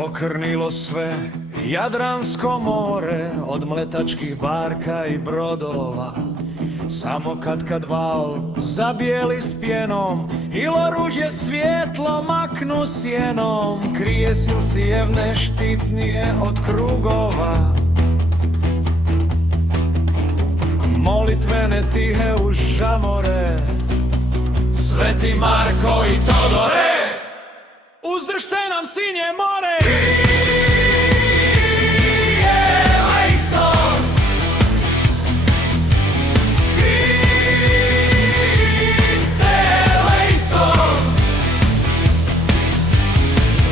Pokrnilo sve Jadransko more od mletačkih barka i brodova. Samo kad val zabijeli s pjenom, ilo ružje svjetlo maknu sjenom, krije Silsijevne štitnije od krugova. Molitvene tihe uz žamore, Sveti Marko i Todore, uzdržte nam sinje more.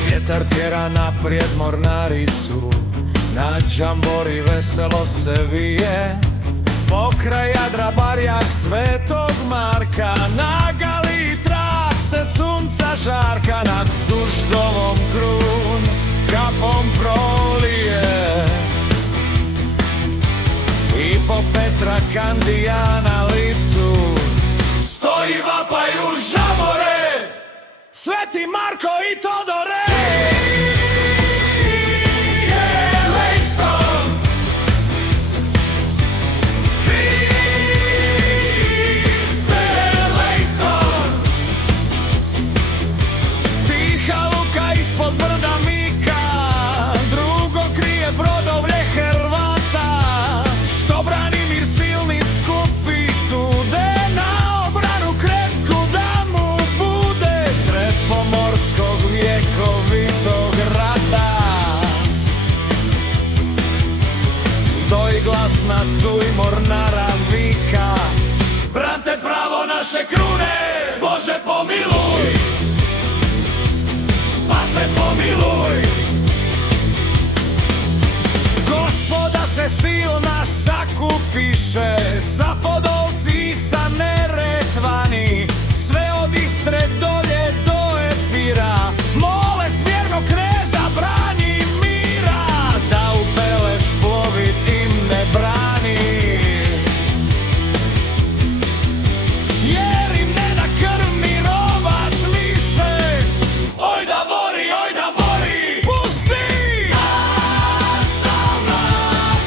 Vjetar tjera naprijed mornaricu, na džambori veselo se vije. Pokraj Jadra barjak Svetog Marka, na gali trak se sunca žarka, nad Tuždovom krun kapom prolije. I po Petra Kandija na licu stoji vapaju žamore, Sveti Marko i Todore. Glasna tu i mornara vika: brate, pravo naše krune, Bože pomiluj, spase pomiluj. Gospoda se silna sakupiše, sa Podolci i sa Neretvani, sve od Istre dolje do Epira, mole smjerno kneza brani mira, da u Peleš plovit im ne brani, jer im ne da krv mirovat više. Oj da bori, pusti! Sam na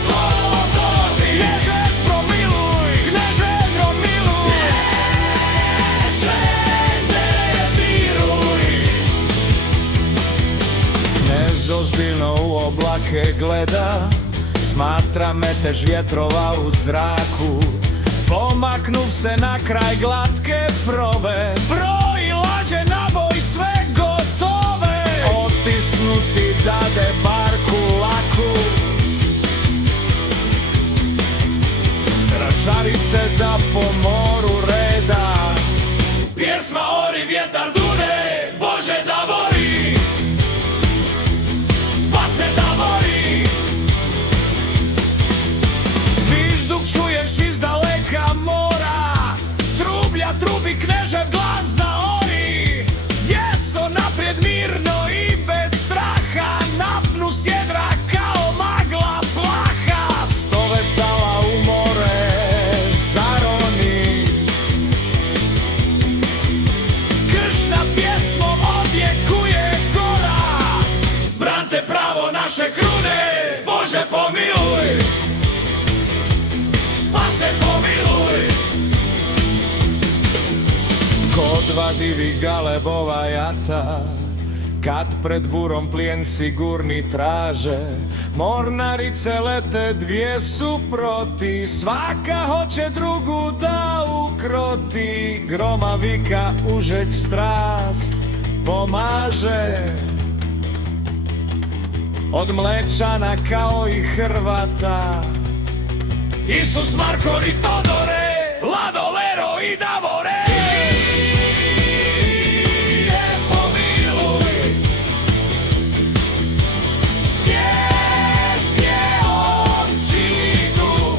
plodovini, kneže promiluj, kneže promiluj, kneže ne miruj. Knez ozbiljno u oblake gleda, smatra metež vjetrova u zraku, pomaknuv se na kraj glatke prove, broji lađe na boj sve gotove, otisnuti dade barku laku, stražarice da po moru reda, pjesma ori, vjetar dune, Bože da vori, spase da vori. Čuješ iz daleka mora, trublja trubi knežev glas zaori. Djeco naprijed mirno i bez straha, napnu s jedra kao magla plaha. Sto vesala u more zaroni, kršna pjesmom odjekuje gora. Brante, pravo naše krune, Bože pomiluj, spase pomiluj. Ko dva divi galebova jata, kad pred burom plijen sigurni traže, mornarice lete dvije su proti, svaka hoće drugu da ukroti. Groma vika užeć strast pomaže, od Mlečana kao i Hrvata, Isus, Marko i Todore, Lado, Lero i Davore. Pomiluj, snjes je očitu,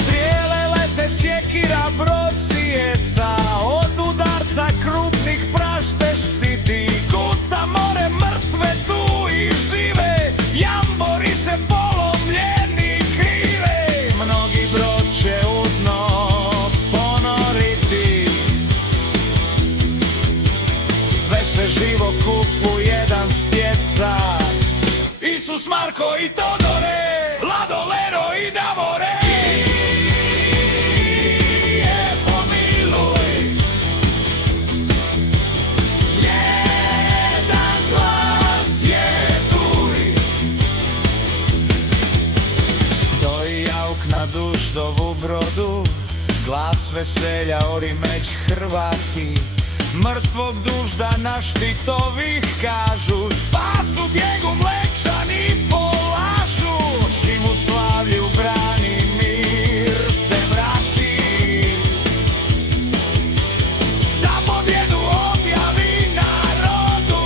strijele lete, sjekira brod sijeca, od udarca krupnih prašte štiti, guta more mrtve tu i žive, jambori se polomljeni krive. Isus, Marko i Todore, Lado, Lero i Davore. Pomiluj, jedan glas je tuj. Stoji jauk na Duštovu brodu, glas veselja ori meć Hrvati. Mrtvog Duždana štitovih kažu, spas u bijegu Mlečani polažu. Čim u slavlju brani mir se vrati, da pobjedu objavi narodu.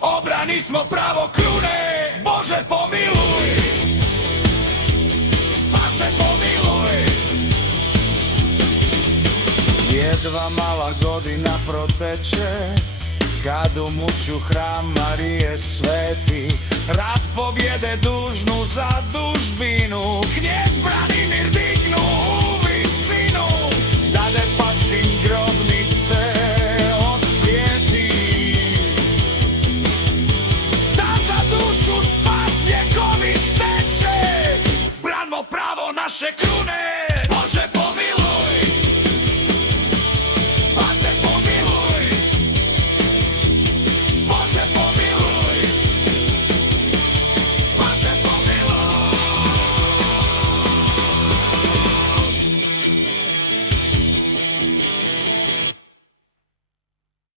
Obrani smo pravo krune, Bože pomiluj, spase pomiluj. Jedva mala godina proteče, kad u muću hram Marije sveti, rat pobjede dužnu zaduži.